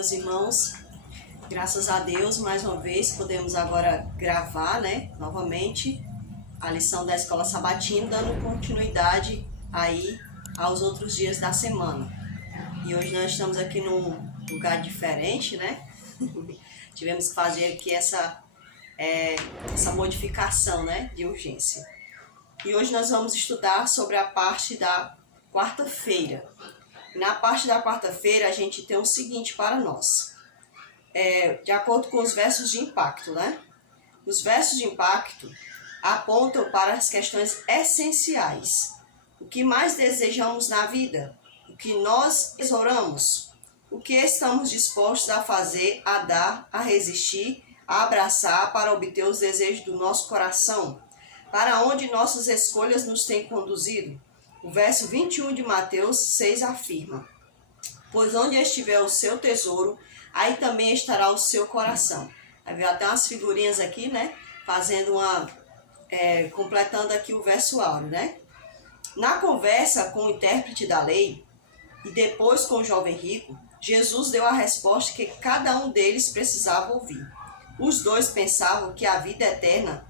meus irmãos. Graças a Deus, mais uma vez, podemos agora gravar, novamente, a lição da Escola Sabatina, dando continuidade aí aos outros dias da semana. E hoje nós estamos aqui num lugar diferente, Tivemos que fazer aqui essa modificação, de urgência. E hoje nós vamos estudar sobre a parte da quarta-feira. Na parte da quarta-feira, a gente tem o seguinte para nós. De acordo com os versos de impacto, Os versos de impacto apontam para as questões essenciais. O que mais desejamos na vida? O que nós oramos? O que estamos dispostos a fazer, a dar, a resistir, a abraçar para obter os desejos do nosso coração? Para onde nossas escolhas nos têm conduzido? O verso 21 de Mateus 6 afirma: pois onde estiver o seu tesouro, aí também estará o seu coração. Havia até umas figurinhas aqui, fazendo completando aqui o verso áureo, Na conversa com o intérprete da lei e depois com o jovem rico, Jesus deu a resposta que cada um deles precisava ouvir. Os dois pensavam que a vida eterna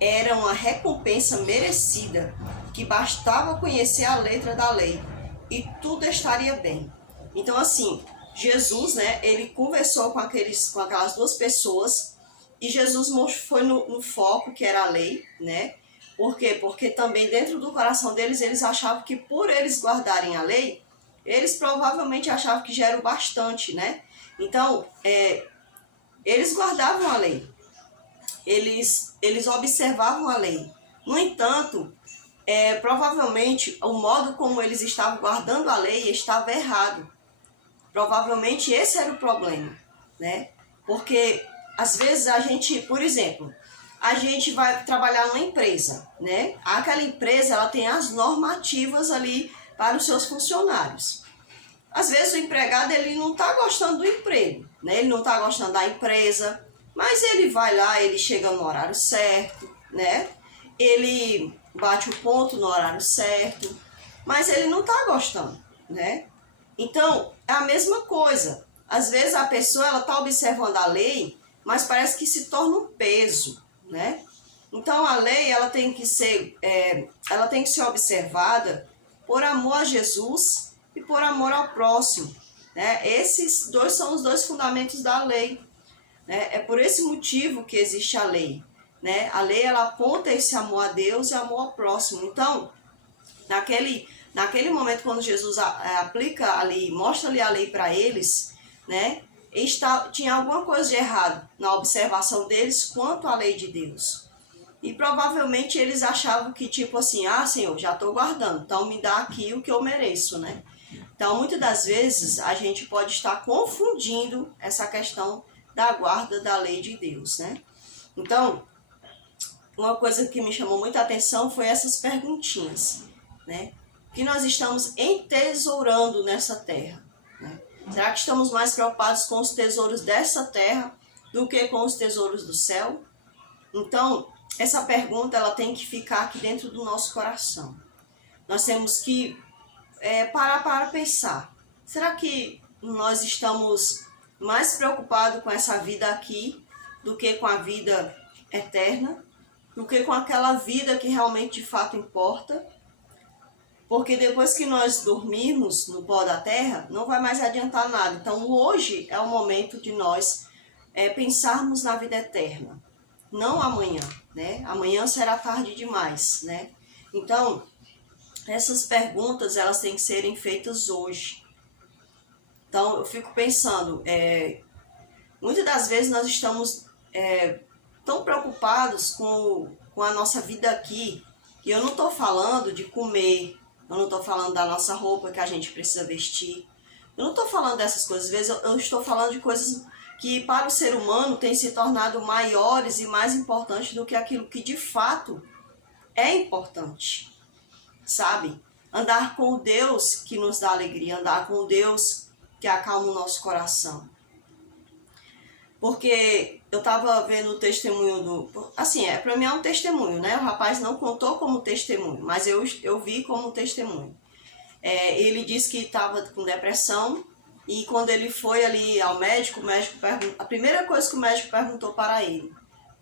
era uma recompensa merecida, que bastava conhecer a letra da lei e tudo estaria bem. Então, assim, Jesus, ele conversou com aquelas duas pessoas e Jesus foi no foco, que era a lei, Por quê? Porque também dentro do coração deles, eles achavam que por eles guardarem a lei, eles provavelmente achavam que já era o bastante, Então, eles guardavam a lei, eles observavam a lei. No entanto, provavelmente o modo como eles estavam guardando a lei estava errado. Provavelmente esse era o problema, Porque às vezes a gente, por exemplo, a gente vai trabalhar numa empresa, Aquela empresa, ela tem as normativas ali para os seus funcionários. Às vezes o empregado, ele não está gostando do emprego, Ele não está gostando da empresa, mas ele vai lá, ele chega no horário certo, Ele bate o ponto no horário certo, mas ele não está gostando, Então, é a mesma coisa. Às vezes a pessoa, ela está observando a lei, mas parece que se torna um peso, Então, a lei, ela tem que ser observada por amor a Jesus e por amor ao próximo, Esses dois são os dois fundamentos da lei, É por esse motivo que existe a lei, A lei, ela aponta esse amor a Deus e amor ao próximo. Então, naquele momento, quando Jesus aplica ali, mostra ali a lei para eles, tinha alguma coisa de errado na observação deles quanto à lei de Deus. E provavelmente eles achavam que, tipo assim, Senhor, já estou guardando, então me dá aqui o que eu mereço, Então, muitas das vezes, a gente pode estar confundindo essa questão da guarda da lei de Deus, Então, uma coisa que me chamou muita atenção foi essas perguntinhas, O que nós estamos entesourando nessa terra, Será que estamos mais preocupados com os tesouros dessa terra do que com os tesouros do céu? Então, essa pergunta, ela tem que ficar aqui dentro do nosso coração. Nós temos que parar para pensar. Será que nós estamos mais preocupados com essa vida aqui do que com a vida eterna? Do que com aquela vida que realmente de fato importa? Porque depois que nós dormirmos no pó da terra, não vai mais adiantar nada. Então, hoje é o momento de nós pensarmos na vida eterna. Não amanhã, Amanhã será tarde demais, Então, essas perguntas, elas têm que serem feitas hoje. Então, eu fico pensando, muitas das vezes nós estamos tão preocupados com a nossa vida aqui, e eu não estou falando de comer, eu não estou falando da nossa roupa que a gente precisa vestir, eu não estou falando dessas coisas. Às vezes eu estou falando de coisas que para o ser humano têm se tornado maiores e mais importantes do que aquilo que de fato é importante, sabe? Andar com o Deus que nos dá alegria, andar com o Deus que acalma o nosso coração. Porque eu estava vendo o testemunho assim, para mim é um testemunho, O rapaz não contou como testemunho, mas eu vi como testemunho. Ele disse que estava com depressão E quando ele foi ali ao médico, a primeira coisa que o médico perguntou para ele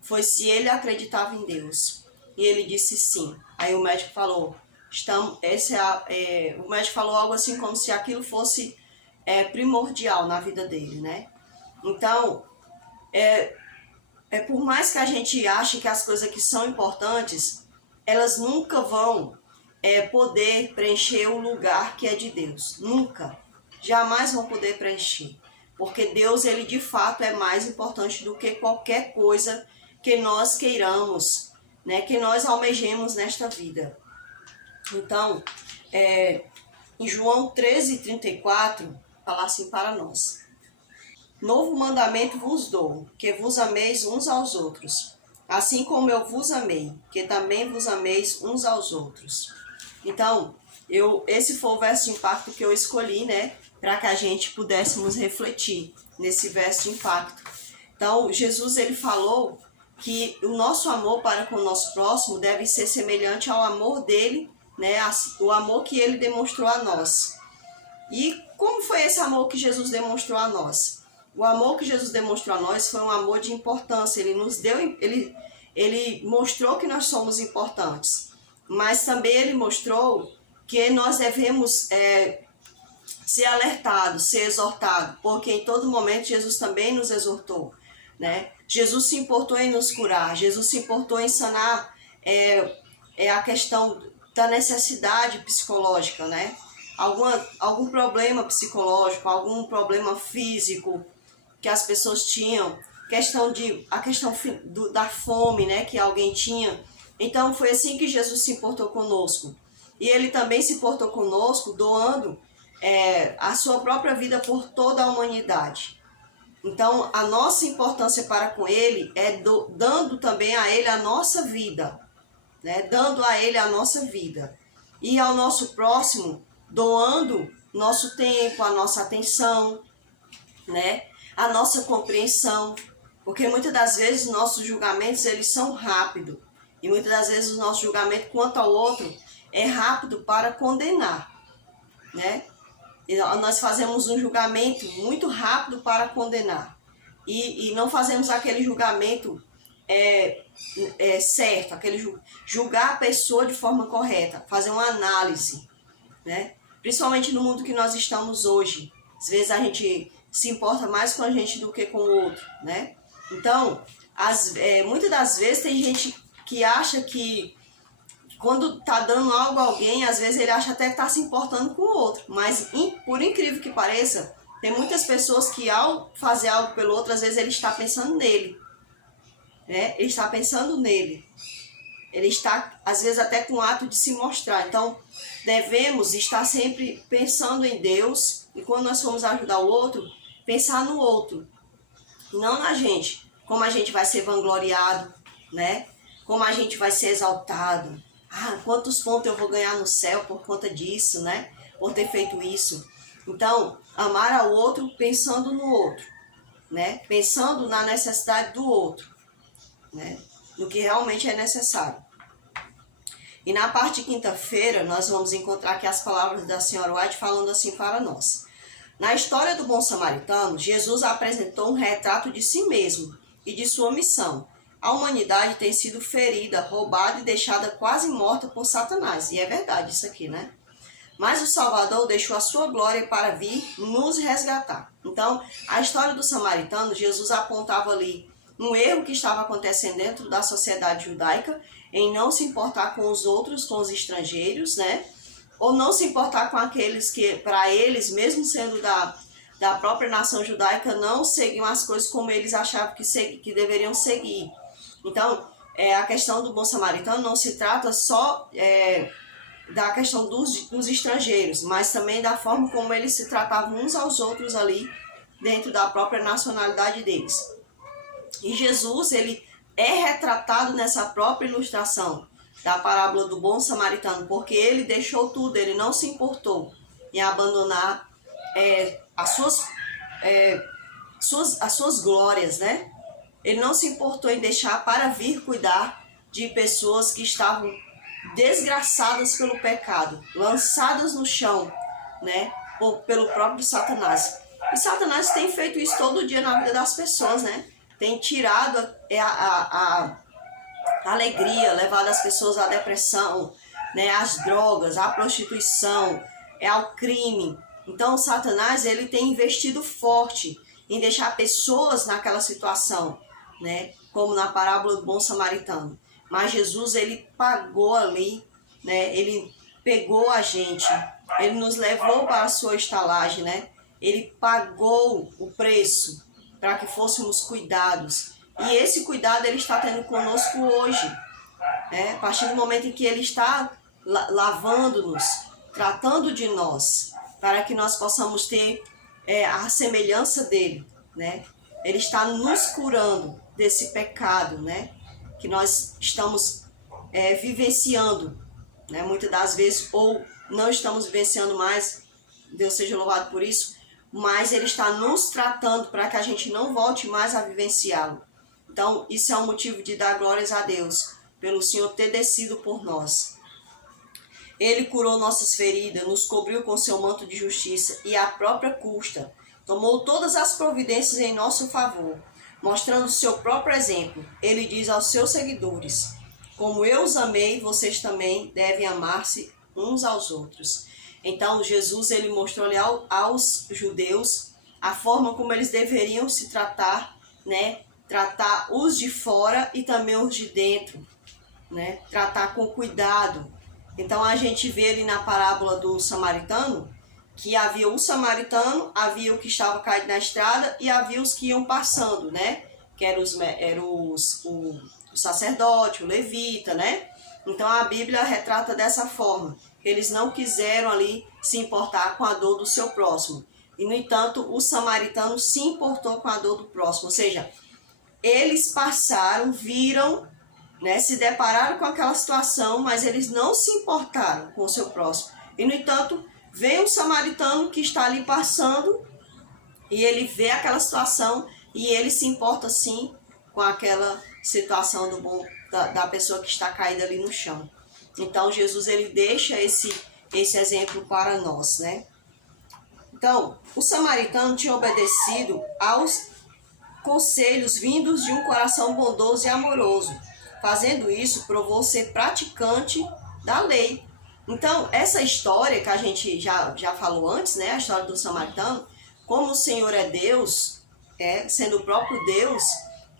foi se ele acreditava em Deus. E ele disse sim. Aí o médico falou, o médico falou algo assim como se aquilo fosse primordial na vida dele, né? Então, por mais que a gente ache que as coisas que são importantes, elas nunca vão poder preencher o lugar que é de Deus. Nunca. Jamais vão poder preencher. Porque Deus, ele de fato é mais importante do que qualquer coisa que nós queiramos, né? Que nós almejemos nesta vida. Então, em João 13:34, fala assim para nós. Novo mandamento vos dou, que vos ameis uns aos outros, assim como eu vos amei, que também vos ameis uns aos outros. Então, esse foi o verso de impacto que eu escolhi, né, para que a gente pudéssemos refletir nesse verso de impacto. Então, Jesus, ele falou que o nosso amor para com o nosso próximo deve ser semelhante ao amor dele, né, o amor que ele demonstrou a nós. E como foi esse amor que Jesus demonstrou a nós? O amor que Jesus demonstrou a nós foi um amor de importância. Ele nos deu, ele mostrou que nós somos importantes, mas também ele mostrou que nós devemos ser alertados, ser exortados, porque em todo momento Jesus também nos exortou, né? Jesus se importou em nos curar, Jesus se importou em sanar a questão da necessidade psicológica, né? Algum problema psicológico, algum problema físico que as pessoas tinham, a questão da fome, né, que alguém tinha. Então foi assim que Jesus se importou conosco. E ele também se importou conosco doando a sua própria vida por toda a humanidade. Então a nossa importância para com ele é dando também a ele a nossa vida, né? Dando a ele a nossa vida. E ao nosso próximo, doando nosso tempo, a nossa atenção, né? A nossa compreensão, porque muitas das vezes nossos julgamentos eles são rápidos e muitas das vezes o nosso julgamento quanto ao outro é rápido para condenar, né? E nós fazemos um julgamento muito rápido para condenar e não fazemos aquele julgamento certo, aquele julgar a pessoa de forma correta, fazer uma análise, né? Principalmente no mundo que nós estamos hoje, às vezes a gente se importa mais com a gente do que com o outro, né? Então, muitas das vezes tem gente que acha que quando tá dando algo a alguém, às vezes ele acha até que tá se importando com o outro. Mas, por incrível que pareça, tem muitas pessoas que ao fazer algo pelo outro, às vezes ele está pensando nele, né? Ele está pensando nele. Ele está, às vezes, até com o ato de se mostrar. Então, devemos estar sempre pensando em Deus e quando nós formos ajudar o outro, pensar no outro, não na gente. Como a gente vai ser vangloriado, né? Como a gente vai ser exaltado. Ah, quantos pontos eu vou ganhar no céu por conta disso, né? Por ter feito isso. Então, amar ao outro pensando no outro, né? Pensando na necessidade do outro, né? No que realmente é necessário. E na parte de quinta-feira, nós vamos encontrar aqui as palavras da senhora White falando assim para nós. Na história do bom samaritano, Jesus apresentou um retrato de si mesmo e de sua missão. A humanidade tem sido ferida, roubada e deixada quase morta por Satanás. E é verdade isso aqui, né? Mas o Salvador deixou a sua glória para vir nos resgatar. Então, a história do samaritano, Jesus apontava ali um erro que estava acontecendo dentro da sociedade judaica, em não se importar com os outros, com os estrangeiros, né? Ou não se importar com aqueles que, para eles, mesmo sendo da própria nação judaica, não seguiam as coisas como eles achavam que deveriam seguir. Então, a questão do bom samaritano não se trata só da questão dos estrangeiros, mas também da forma como eles se tratavam uns aos outros ali, dentro da própria nacionalidade deles. E Jesus, ele é retratado nessa própria ilustração da parábola do bom samaritano, porque ele deixou tudo, ele não se importou em abandonar as suas glórias, né? Ele não se importou em deixar para vir cuidar de pessoas que estavam desgraçadas pelo pecado, lançadas no chão, né? Pelo próprio Satanás. E Satanás tem feito isso todo dia na vida das pessoas, né? Tem tirado a alegria, levado as pessoas à depressão, né? Às drogas, à prostituição, ao crime. Então, Satanás, ele tem investido forte em deixar pessoas naquela situação, né? Como na parábola do bom samaritano. Mas Jesus, ele pagou ali, né? Ele pegou a gente, ele nos levou para a sua estalagem, né? Ele pagou o preço para que fôssemos cuidados. E esse cuidado ele está tendo conosco hoje, né? A partir do momento em que ele está lavando-nos, tratando de nós, para que nós possamos ter a semelhança dele, né? Ele está nos curando desse pecado, né? Que nós estamos vivenciando, né? Muitas das vezes, ou não estamos vivenciando mais, Deus seja louvado por isso, mas ele está nos tratando para que a gente não volte mais a vivenciá-lo. Então, isso é um motivo de dar glórias a Deus, pelo Senhor ter descido por nós. Ele curou nossas feridas, nos cobriu com seu manto de justiça e à própria custa tomou todas as providências em nosso favor, mostrando seu próprio exemplo. Ele diz aos seus seguidores: como eu os amei, vocês também devem amar-se uns aos outros. Então, Jesus ele mostrou ali aos judeus a forma como eles deveriam se tratar, né? Tratar os de fora e também os de dentro, né? Tratar com cuidado. Então, a gente vê ali na parábola do samaritano que havia o samaritano, havia o que estava caído na estrada e havia os que iam passando, né? Que eram o sacerdote, o levita, né? Então, a Bíblia retrata dessa forma. Eles não quiseram ali se importar com a dor do seu próximo. E, no entanto, o samaritano se importou com a dor do próximo. Ou seja, eles passaram, viram, né, se depararam com aquela situação, mas eles não se importaram com o seu próximo. E, no entanto, vem um samaritano que está ali passando e ele vê aquela situação e ele se importa, sim, com aquela situação da pessoa que está caída ali no chão. Então, Jesus ele deixa esse exemplo para nós, né? Então, o samaritano tinha obedecido aos conselhos vindos de um coração bondoso e amoroso. Fazendo isso, provou ser praticante da lei. Então, essa história que a gente já falou antes, né? A história do samaritano, como o Senhor é Deus, sendo o próprio Deus,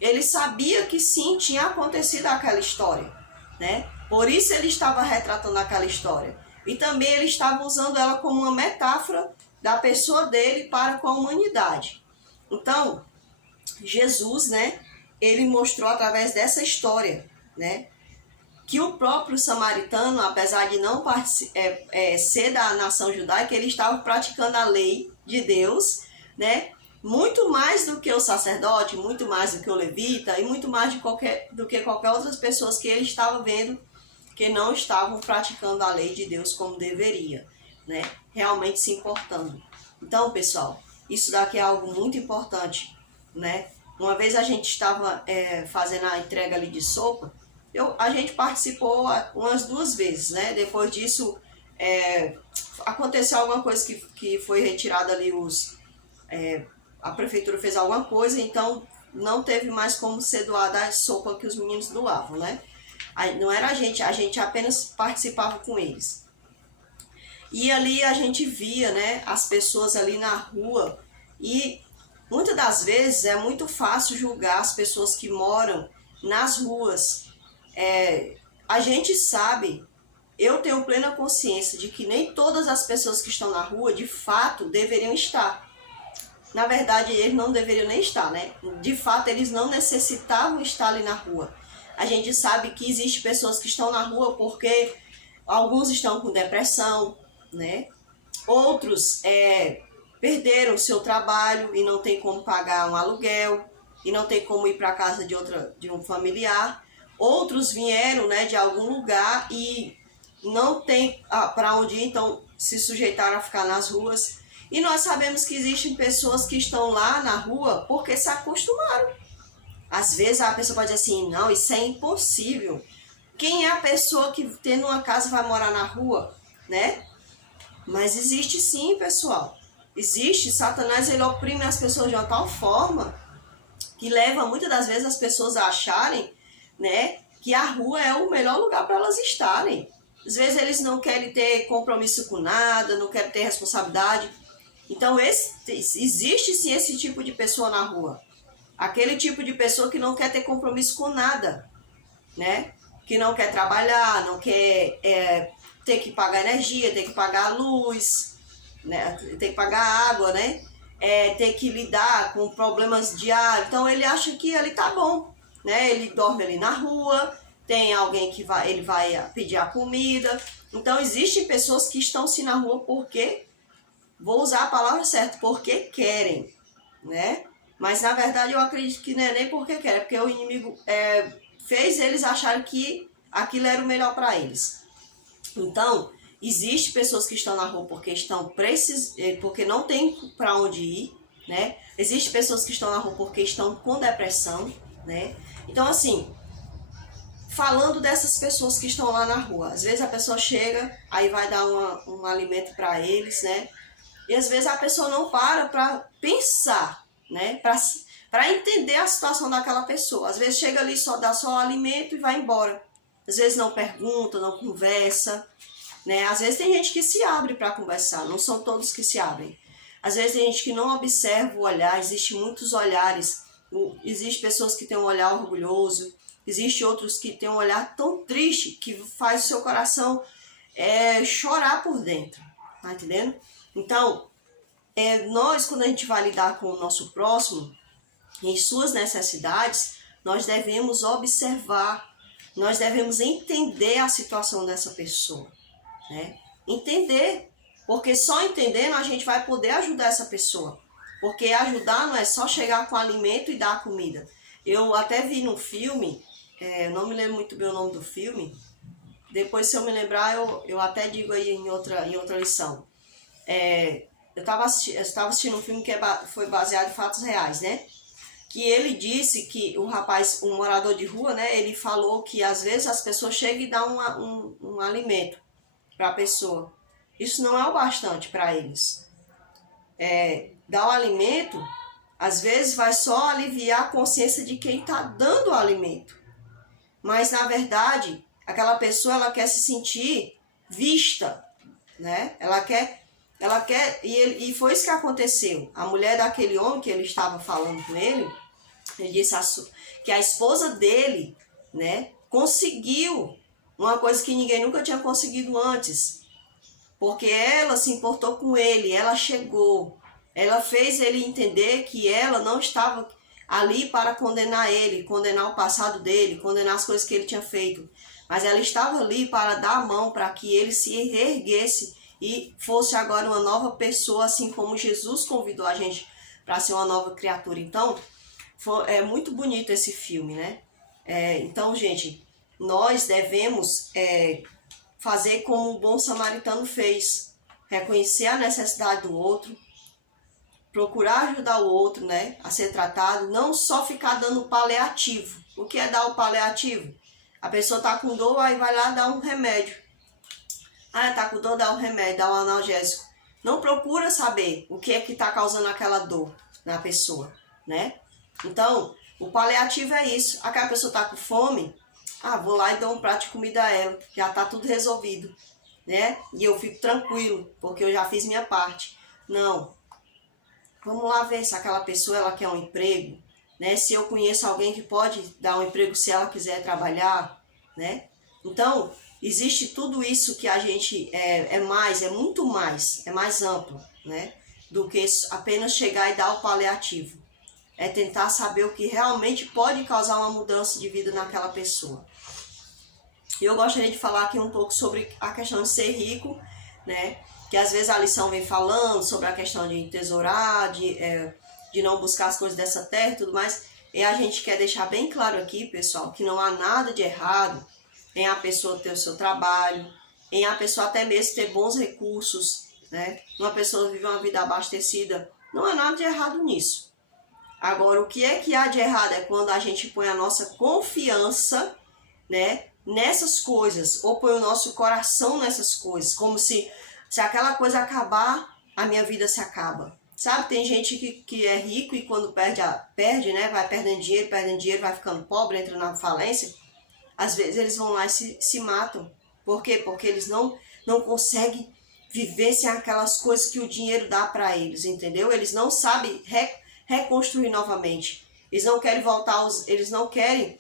ele sabia que sim, tinha acontecido aquela história, né? Por isso ele estava retratando aquela história. E também ele estava usando ela como uma metáfora da pessoa dele para com a humanidade. Então, Jesus, né, ele mostrou através dessa história, né, que o próprio samaritano, apesar de não ser da nação judaica, ele estava praticando a lei de Deus, né, muito mais do que o sacerdote, muito mais do que o levita e muito mais do que qualquer outras pessoas que ele estava vendo que não estavam praticando a lei de Deus como deveria, né? Realmente se importando. Então, pessoal, isso daqui é algo muito importante, né? Uma vez a gente estava fazendo a entrega ali de sopa, a gente participou umas 2 vezes, né? Depois disso, aconteceu alguma coisa que foi retirada ali a prefeitura fez alguma coisa, então não teve mais como ser doada a sopa que os meninos doavam, né? Não era a gente apenas participava com eles. E ali a gente via, né, as pessoas ali na rua e muitas das vezes é muito fácil julgar as pessoas que moram nas ruas. A gente sabe, eu tenho plena consciência de que nem todas as pessoas que estão na rua de fato deveriam estar. Na verdade, eles não deveriam nem estar, né? De fato, eles não necessitavam estar ali na rua. A gente sabe que existem pessoas que estão na rua porque alguns estão com depressão, né? Outros perderam o seu trabalho e não tem como pagar um aluguel e não tem como ir para a casa de um familiar. Outros vieram, né, de algum lugar e não tem para onde ir, então se sujeitaram a ficar nas ruas. E nós sabemos que existem pessoas que estão lá na rua porque se acostumaram. Às vezes a pessoa pode dizer assim, não, isso é impossível. Quem é a pessoa que tendo uma casa vai morar na rua, né? Mas existe sim, pessoal. Satanás, ele oprime as pessoas de uma tal forma que leva muitas das vezes as pessoas a acharem, né, que a rua é o melhor lugar para elas estarem. Às vezes eles não querem ter compromisso com nada, não querem ter responsabilidade. Então existe sim esse tipo de pessoa na rua. Aquele tipo de pessoa que não quer ter compromisso com nada, né? Que não quer trabalhar, não quer ter que pagar energia, ter que pagar luz, né? Ter que pagar água, né? Ter que lidar com problemas diários. Então ele acha que ele tá bom, né? Ele dorme ali na rua, tem alguém que ele vai pedir a comida. Então existem pessoas que estão sim na rua porque, vou usar a palavra certa, porque querem, né? Mas na verdade eu acredito que não é nem porque querem, é porque o inimigo fez eles acharem que aquilo era o melhor para eles. Então, existem pessoas que estão na rua porque porque não tem para onde ir, né? Existem pessoas que estão na rua porque estão com depressão, né? Então, assim, falando dessas pessoas que estão lá na rua, às vezes a pessoa chega, aí vai dar um alimento para eles, né? E às vezes a pessoa não para pensar, né? Para entender a situação daquela pessoa. Às vezes chega ali, dá só o alimento e vai embora. Às vezes não pergunta, não conversa, né? Às vezes tem gente que se abre para conversar, não são todos que se abrem. Às vezes tem gente que não observa o olhar, existem muitos olhares. Existem pessoas que têm um olhar orgulhoso, existem outros que têm um olhar tão triste que faz o seu coração chorar por dentro, tá entendendo? Então, nós, quando a gente vai lidar com o nosso próximo, em suas necessidades, nós devemos observar, nós devemos entender a situação dessa pessoa, né? Entender, porque só entendendo a gente vai poder ajudar essa pessoa. Porque ajudar não é só chegar com alimento e dar a comida. Eu até vi num filme, não me lembro muito bem o nome do filme, depois se eu me lembrar eu até digo aí em outra lição. Eu estava assistindo um filme que foi baseado em fatos reais, né? Que ele disse que o rapaz, um morador de rua, né? Ele falou que às vezes as pessoas chegam e dão um alimento para a pessoa. Isso não é o bastante para eles. Dar o alimento, às vezes vai só aliviar a consciência de quem está dando o alimento. Mas na verdade, aquela pessoa ela quer se sentir vista, né? Ela quer e foi isso que aconteceu. A mulher daquele homem que ele estava falando com ele disse que a esposa dele, né, conseguiu uma coisa que ninguém nunca tinha conseguido antes. Porque ela se importou com ele, ela chegou, ela fez ele entender que ela não estava ali para condenar ele, condenar o passado dele, condenar as coisas que ele tinha feito. Mas ela estava ali para dar a mão para que ele se reerguesse e fosse agora uma nova pessoa, assim como Jesus convidou a gente para ser uma nova criatura. Então, é muito bonito esse filme, né? Então, gente, nós devemos fazer como o bom samaritano fez. Reconhecer a necessidade do outro, procurar ajudar o outro, né, a ser tratado, não só ficar dando paliativo. O que é dar o paliativo? A pessoa está com dor, aí vai lá dar um remédio. Tá com dor, dá um remédio, dá um analgésico. Não procura saber o que é que está causando aquela dor na pessoa, né? Então, o paliativo é isso. Aquela pessoa está com fome, vou lá e dou um prato de comida a ela, já está tudo resolvido, né? E eu fico tranquilo, porque eu já fiz minha parte. Não. Vamos lá ver se aquela pessoa ela quer um emprego, né? Se eu conheço alguém que pode dar um emprego se ela quiser trabalhar, né? Então, existe tudo isso que a gente é muito mais, é mais amplo, né? Do que apenas chegar e dar o paliativo. É tentar saber o que realmente pode causar uma mudança de vida naquela pessoa. Eu gostaria de falar aqui um pouco sobre a questão de ser rico, né? Que às vezes a lição vem falando sobre a questão de tesourar, de não buscar as coisas dessa terra e tudo mais. E a gente quer deixar bem claro aqui, pessoal, que não há nada de errado em a pessoa ter o seu trabalho, em a pessoa até mesmo ter bons recursos, né? Uma pessoa viver uma vida abastecida, não há nada de errado nisso. Agora, o que é que há de errado é quando a gente põe a nossa confiança, né, nessas coisas, ou põe o nosso coração nessas coisas, como se aquela coisa acabar, a minha vida se acaba. Sabe, tem gente que é rico e quando perde, né, vai perdendo dinheiro, vai ficando pobre, entra na falência. Às vezes eles vão lá e se matam. Por quê? Porque eles não conseguem viver sem aquelas coisas que o dinheiro dá para eles, entendeu? Eles não sabem reconstruir novamente. Eles não querem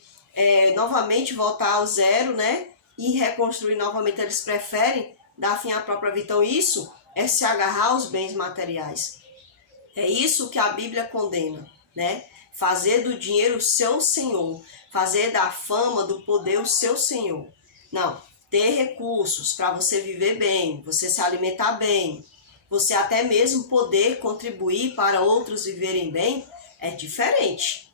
novamente voltar ao zero, né? E reconstruir novamente. Eles preferem dar fim à própria vida. Então isso é se agarrar aos bens materiais. É isso que a Bíblia condena, né? Fazer do dinheiro o seu senhor. Fazer da fama, do poder o seu senhor. Não. Ter recursos para você viver bem, você se alimentar bem, você até mesmo poder contribuir para outros viverem bem, é diferente,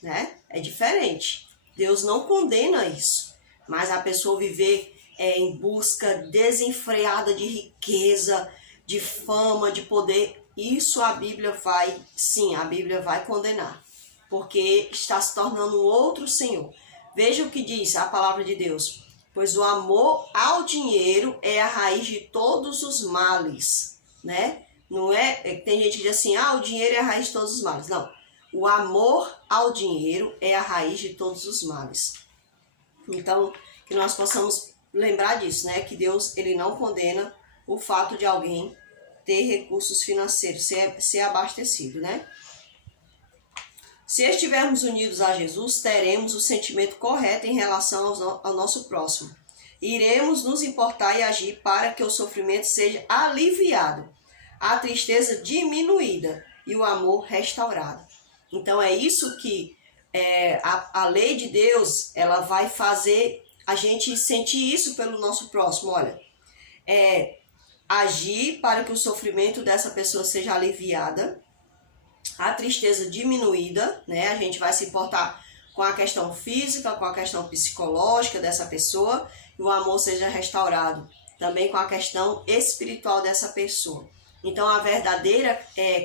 né? É diferente. Deus não condena isso, mas a pessoa viver em busca desenfreada de riqueza, de fama, de poder, isso a Bíblia vai condenar, porque está se tornando um outro senhor. Veja o que diz a palavra de Deus. Pois o amor ao dinheiro é a raiz de todos os males, né? Não tem gente que diz assim, o dinheiro é a raiz de todos os males. Não, o amor ao dinheiro é a raiz de todos os males. Então, que nós possamos lembrar disso, né? Que Deus, ele não condena o fato de alguém ter recursos financeiros, ser abastecido, né? Se estivermos unidos a Jesus, teremos o sentimento correto em relação ao nosso próximo. Iremos nos importar e agir para que o sofrimento seja aliviado, a tristeza diminuída e o amor restaurado. Então é isso que a lei de Deus, ela vai fazer a gente sentir isso pelo nosso próximo. Olha, agir para que o sofrimento dessa pessoa seja aliviada, a tristeza diminuída, né? A gente vai se importar com a questão física, com a questão psicológica dessa pessoa, e o amor seja restaurado também com a questão espiritual dessa pessoa. Então a verdadeira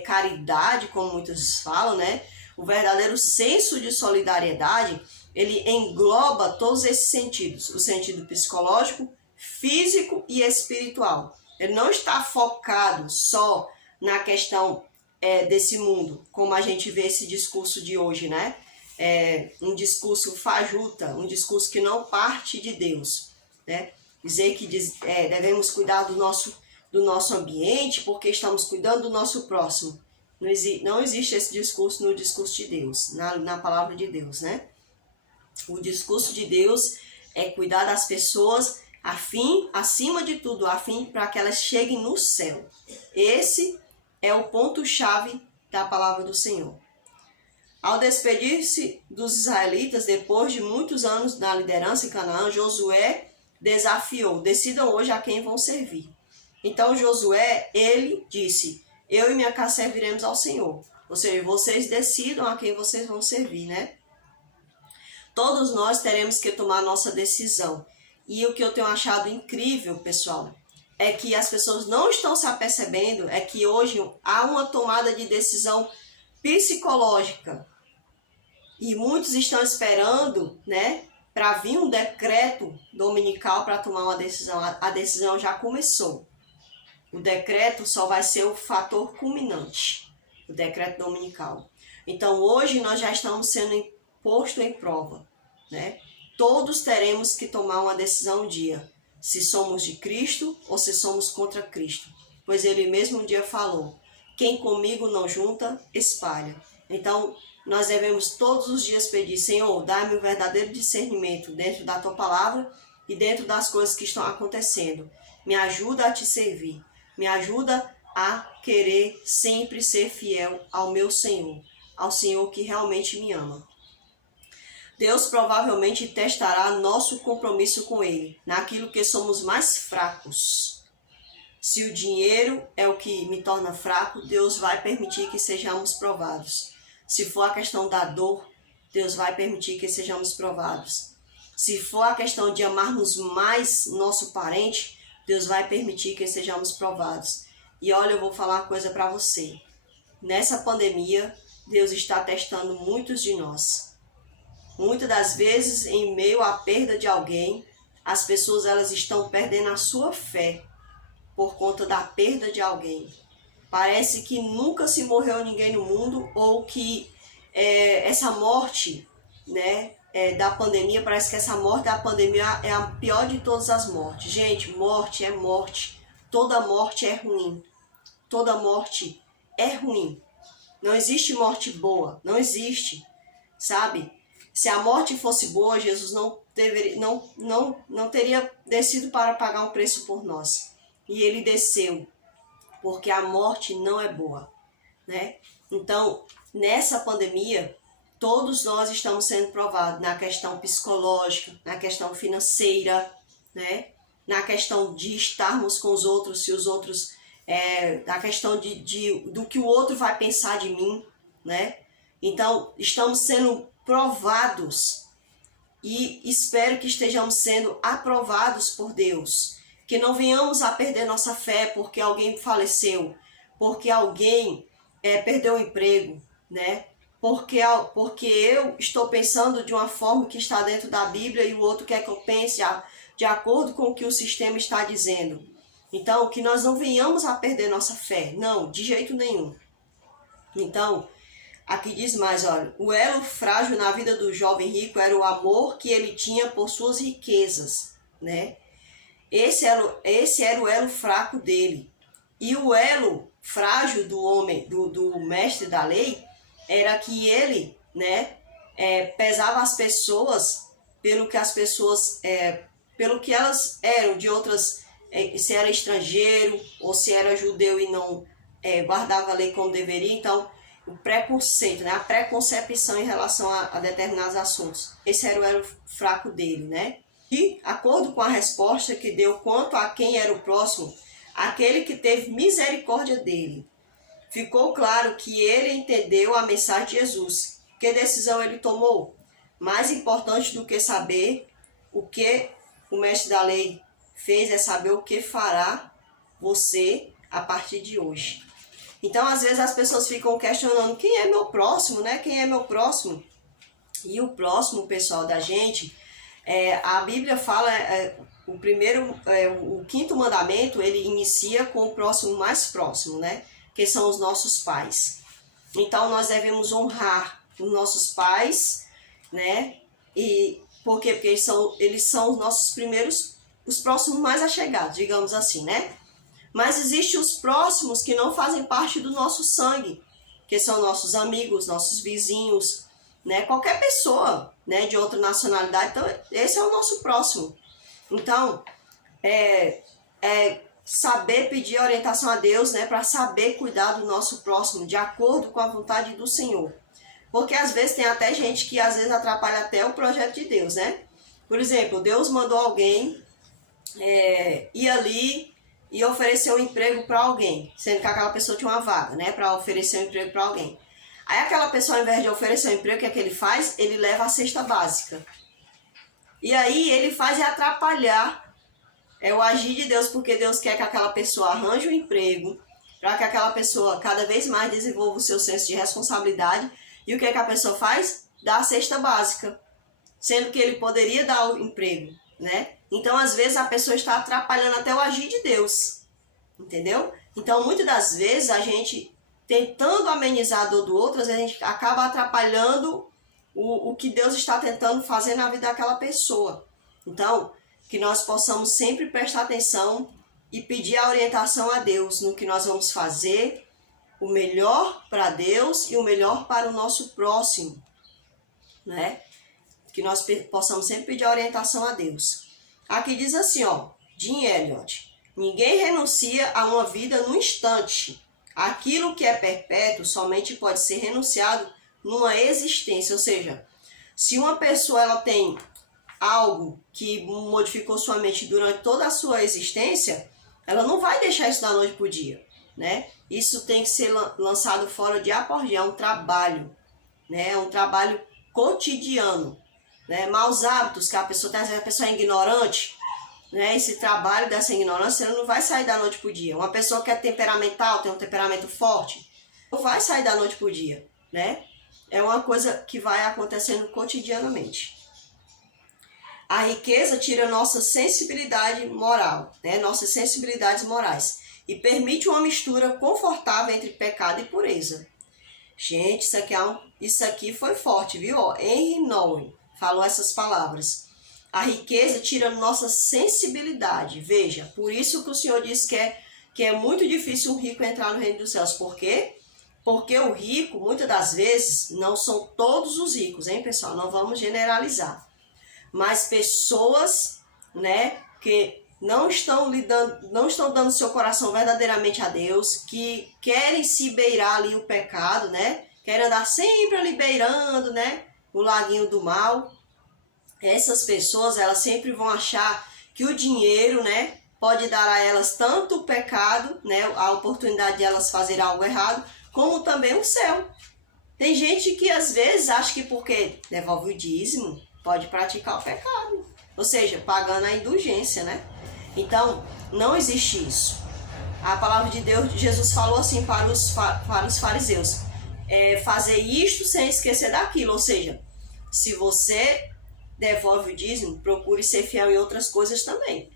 caridade, como muitos falam, né? O verdadeiro senso de solidariedade, ele engloba todos esses sentidos, o sentido psicológico, físico e espiritual. Ele não está focado só na questão desse mundo, como a gente vê esse discurso de hoje, né? Um discurso fajuta, um discurso que não parte de Deus, né? Dizer que devemos cuidar do nosso ambiente porque estamos cuidando do nosso próximo. Não existe esse discurso no discurso de Deus, na palavra de Deus, né? O discurso de Deus é cuidar das pessoas acima de tudo, para que elas cheguem no céu. Esse é o ponto-chave da palavra do Senhor. Ao despedir-se dos israelitas, depois de muitos anos na liderança em Canaã, Josué desafiou: decidam hoje a quem vão servir. Então Josué, ele disse: eu e minha casa serviremos ao Senhor. Ou seja, vocês decidam a quem vocês vão servir, né? Todos nós teremos que tomar a nossa decisão. E o que eu tenho achado incrível, pessoal, é que as pessoas não estão se apercebendo, é que hoje há uma tomada de decisão psicológica. E muitos estão esperando, né, para vir um decreto dominical para tomar uma decisão. A decisão já começou. O decreto só vai ser o fator culminante, o decreto dominical. Então hoje nós já estamos sendo posto em prova, né? Todos teremos que tomar uma decisão um dia. Se somos de Cristo ou se somos contra Cristo. Pois ele mesmo um dia falou: quem comigo não junta, espalha. Então, nós devemos todos os dias pedir: Senhor, dá-me o verdadeiro discernimento dentro da tua palavra e dentro das coisas que estão acontecendo. Me ajuda a te servir. Me ajuda a querer sempre ser fiel ao meu Senhor, ao Senhor que realmente me ama. Deus provavelmente testará nosso compromisso com Ele, naquilo que somos mais fracos. Se o dinheiro é o que me torna fraco, Deus vai permitir que sejamos provados. Se for a questão da dor, Deus vai permitir que sejamos provados. Se for a questão de amarmos mais nosso parente, Deus vai permitir que sejamos provados. E olha, eu vou falar uma coisa para você. Nessa pandemia, Deus está testando muitos de nós. Muitas das vezes, em meio à perda de alguém, as pessoas elas estão perdendo a sua fé por conta da perda de alguém. Parece que nunca se morreu ninguém no mundo, ou que essa morte, né, da pandemia, parece que essa morte da pandemia é a pior de todas as mortes. Gente, morte é morte. Toda morte é ruim. Toda morte é ruim. Não existe morte boa. Não existe. Sabe? Se a morte fosse boa, Jesus não teria descido para pagar um preço por nós. E ele desceu, porque a morte não é boa, né? Então, nessa pandemia, todos nós estamos sendo provados na questão psicológica, na questão financeira, né? Na questão de estarmos com os outros, se os outros, na questão do que o outro vai pensar de mim, né? Então, estamos sendo provados e espero que estejamos sendo aprovados por Deus. Que não venhamos a perder nossa fé porque alguém faleceu, porque alguém perdeu o emprego, né? Porque eu estou pensando de uma forma que está dentro da Bíblia e o outro quer que eu pense de acordo com o que o sistema está dizendo. Então, que nós não venhamos a perder nossa fé. Não, de jeito nenhum. Então, aqui diz mais, olha, o elo frágil na vida do jovem rico era o amor que ele tinha por suas riquezas, né? Esse era o elo fraco dele. E o elo frágil do homem, do mestre da lei, era que ele, né, pesava as pessoas pelo que as pessoas, pelo que elas eram, de outras, se era estrangeiro ou se era judeu e não guardava a lei como deveria. Então, o preconceito, né, a preconcepção em relação a determinados assuntos. Esse era o elo fraco dele, né? E, de acordo com a resposta que deu quanto a quem era o próximo, aquele que teve misericórdia dele, ficou claro que ele entendeu a mensagem de Jesus. Que decisão ele tomou? Mais importante do que saber o que o mestre da lei fez é saber o que fará você a partir de hoje. Então, às vezes as pessoas ficam questionando quem é meu próximo, né? Quem é meu próximo? E o próximo, pessoal, da gente, a Bíblia fala, o quinto mandamento, ele inicia com o próximo mais próximo, né? Que são os nossos pais. Então, nós devemos honrar os nossos pais, né? E por quê? Porque eles são os nossos primeiros, os próximos mais achegados, digamos assim, né? Mas existem os próximos que não fazem parte do nosso sangue, que são nossos amigos, nossos vizinhos, né? Qualquer pessoa, né, de outra nacionalidade. Então, esse é o nosso próximo. Então, saber pedir orientação a Deus, né, para saber cuidar do nosso próximo, de acordo com a vontade do Senhor. Porque às vezes tem até gente que às vezes atrapalha até o projeto de Deus, né? Por exemplo, Deus mandou alguém ir ali e oferecer um emprego para alguém, sendo que aquela pessoa tinha uma vaga, né, para oferecer um emprego para alguém. Aí aquela pessoa, ao invés de oferecer um emprego, o que é que ele faz? Ele leva a cesta básica. E aí ele faz atrapalhar o agir de Deus, porque Deus quer que aquela pessoa arranje um emprego, para que aquela pessoa cada vez mais desenvolva o seu senso de responsabilidade. E o que é que a pessoa faz? Dá a cesta básica, sendo que ele poderia dar o emprego, né? Então, às vezes, a pessoa está atrapalhando até o agir de Deus, entendeu? Então, muitas das vezes, a gente, tentando amenizar a dor do outro, a gente acaba atrapalhando o que Deus está tentando fazer na vida daquela pessoa. Então, que nós possamos sempre prestar atenção e pedir a orientação a Deus no que nós vamos fazer, o melhor para Deus e o melhor para o nosso próximo, né? Que nós possamos sempre pedir a orientação a Deus. Aqui diz assim, ó, Jim Elliot: ninguém renuncia a uma vida num instante. Aquilo que é perpétuo somente pode ser renunciado numa existência. Ou seja, se uma pessoa ela tem algo que modificou sua mente durante toda a sua existência, ela não vai deixar isso da noite para o dia, né? Isso tem que ser lançado fora dia por dia, é um trabalho, né? É um trabalho cotidiano, né? Maus hábitos que a pessoa tem, às vezes a pessoa é ignorante, né? Esse trabalho dessa ignorância não vai sair da noite para o dia. Uma pessoa que é temperamental, tem um temperamento forte, não vai sair da noite para o dia, né? É uma coisa que vai acontecendo cotidianamente. A riqueza tira nossa sensibilidade moral, né? Nossas sensibilidades morais. e permite uma mistura confortável entre pecado e pureza. Gente, isso aqui foi forte, viu? Henry Nouwen falou essas palavras. A riqueza tira nossa sensibilidade. Veja, por isso que o Senhor diz que é muito difícil um rico entrar no reino dos céus. Por quê? Porque o rico, muitas das vezes, não são todos os ricos, hein, pessoal? Não vamos generalizar. Mas pessoas, né, que não estão dando seu coração verdadeiramente a Deus, que querem se beirar ali o pecado, né? Querem andar sempre ali beirando, né, o laguinho do mal. Essas pessoas, elas sempre vão achar que o dinheiro, né, pode dar a elas tanto o pecado, né, a oportunidade de elas fazerem algo errado, como também o céu. Tem gente que às vezes acha que porque devolve o dízimo, pode praticar o pecado. Ou seja, pagando a indulgência, né? Então, não existe isso. A palavra de Deus, Jesus falou assim para os fariseus, fazer isto sem esquecer daquilo. Ou seja, se você devolve o dízimo, procure ser fiel em outras coisas também,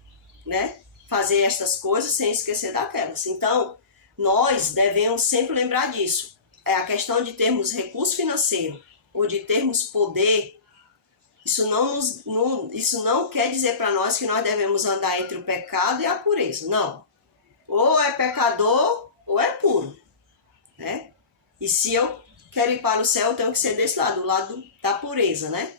né? Fazer estas coisas sem esquecer daquelas. Então, nós devemos sempre lembrar disso. A questão de termos recurso financeiro ou de termos poder, isso não quer dizer para nós que nós devemos andar entre o pecado e a pureza. Não. Ou é pecador ou é puro, né? E se eu quero ir para o céu, eu tenho que ser desse lado, do lado da pureza, né?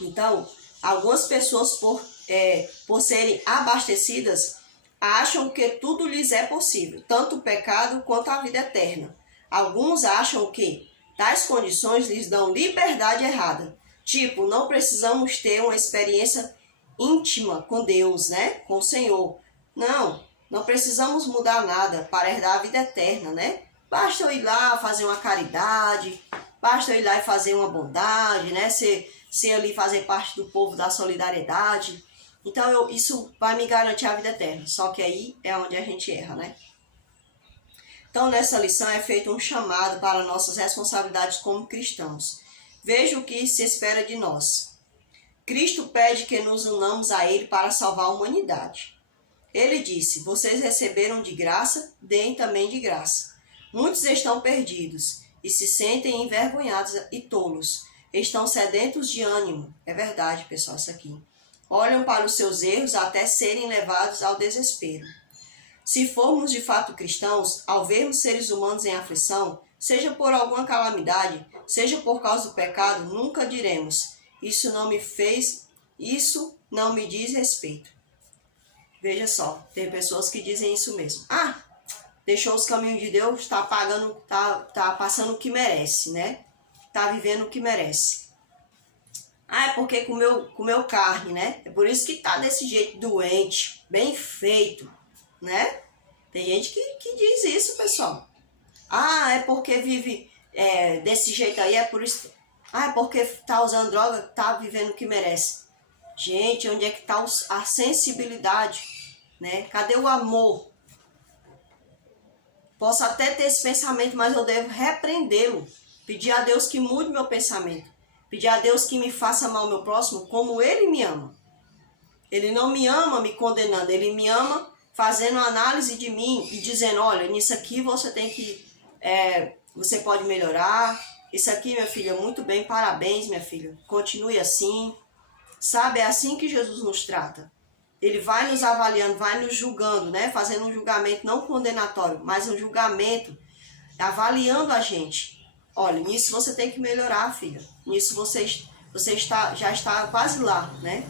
Então, algumas pessoas, por serem abastecidas, acham que tudo lhes é possível, tanto o pecado quanto a vida eterna. Alguns acham que tais condições lhes dão liberdade errada. Tipo, não precisamos ter uma experiência íntima com Deus, né? Com o Senhor. Não precisamos mudar nada para herdar a vida eterna, né? Basta eu ir lá fazer uma caridade, basta eu ir lá e fazer uma bondade, né? Ser ali fazer parte do povo da solidariedade. Então, isso vai me garantir a vida eterna. Só que aí é onde a gente erra, né? Então, nessa lição é feito um chamado para nossas responsabilidades como cristãos. Veja o que se espera de nós. Cristo pede que nos unamos a Ele para salvar a humanidade. Ele disse, vocês receberam de graça, deem também de graça. Muitos estão perdidos e se sentem envergonhados e tolos. Estão sedentos de ânimo. É verdade, pessoal, isso aqui. Olham para os seus erros até serem levados ao desespero. Se formos de fato cristãos, ao vermos seres humanos em aflição, seja por alguma calamidade, seja por causa do pecado, nunca diremos, isso não me diz respeito. Veja só, tem pessoas que dizem isso mesmo. Deixou os caminhos de Deus, tá passando o que merece, né? Tá vivendo o que merece. É porque comeu carne, né? É por isso que tá desse jeito doente, bem feito, né? Tem gente que diz isso, pessoal. É porque vive desse jeito aí, é por isso. É porque tá usando droga, tá vivendo o que merece. Gente, onde é que tá a sensibilidade, né? Cadê o amor? Posso até ter esse pensamento, mas eu devo repreendê-lo. Pedir a Deus que mude meu pensamento. Pedir a Deus que me faça amar o meu próximo como Ele me ama. Ele não me ama me condenando, Ele me ama fazendo análise de mim e dizendo, olha, nisso aqui você tem que, você pode melhorar. Isso aqui, minha filha, muito bem, parabéns, minha filha. Continue assim. Sabe, é assim que Jesus nos trata. Ele vai nos avaliando, vai nos julgando, né? Fazendo um julgamento não condenatório, mas um julgamento avaliando a gente. Olha, nisso você tem que melhorar, filha. Nisso você já está quase lá, né?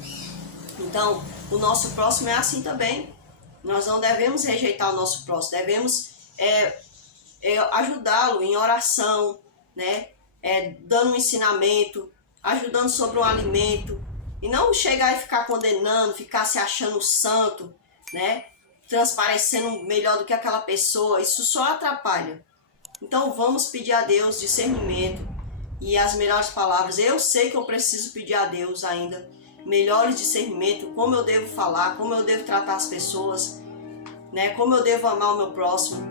Então, o nosso próximo é assim também. Nós não devemos rejeitar o nosso próximo. Devemos ajudá-lo em oração, né? Dando um ensinamento, ajudando sobre um alimento. E não chegar e ficar condenando, ficar se achando santo, né? Transparecendo melhor do que aquela pessoa. Isso só atrapalha. Então vamos pedir a Deus discernimento e as melhores palavras. Eu sei que eu preciso pedir a Deus ainda melhores discernimento, como eu devo falar, como eu devo tratar as pessoas, né? Como eu devo amar o meu próximo.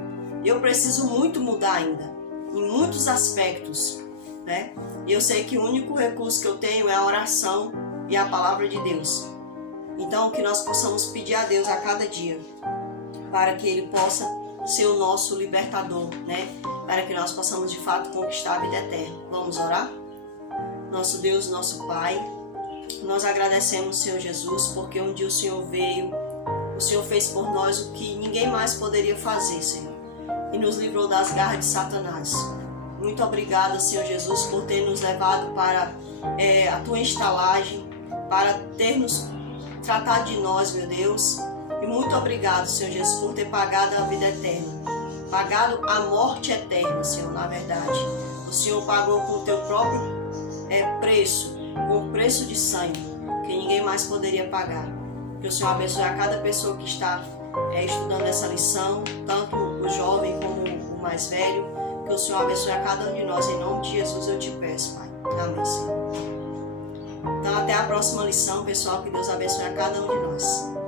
Eu preciso muito mudar ainda, em muitos aspectos, né? E eu sei que o único recurso que eu tenho é a oração e a palavra de Deus. Então que nós possamos pedir a Deus a cada dia para que Ele possa ser o nosso libertador, né? Para que nós possamos de fato conquistar a vida eterna. Vamos orar? Nosso Deus, nosso Pai, nós agradecemos, Senhor Jesus, porque um dia o Senhor veio, o Senhor fez por nós o que ninguém mais poderia fazer, Senhor, e nos livrou das garras de Satanás. Muito obrigada, Senhor Jesus, por ter nos levado para a Tua estalagem, para ter nos tratado de nós, meu Deus. E muito obrigado, Senhor Jesus, por ter pagado a vida eterna, pagado a morte eterna, Senhor, na verdade. O Senhor pagou com o Teu próprio preço, com o preço de sangue, que ninguém mais poderia pagar. Que o Senhor abençoe a cada pessoa que está estudando essa lição, tanto o jovem como o mais velho. Que o Senhor abençoe a cada um de nós. Em nome de Jesus eu te peço, Pai. Amém, Senhor. Então até a próxima lição, pessoal. Que Deus abençoe a cada um de nós.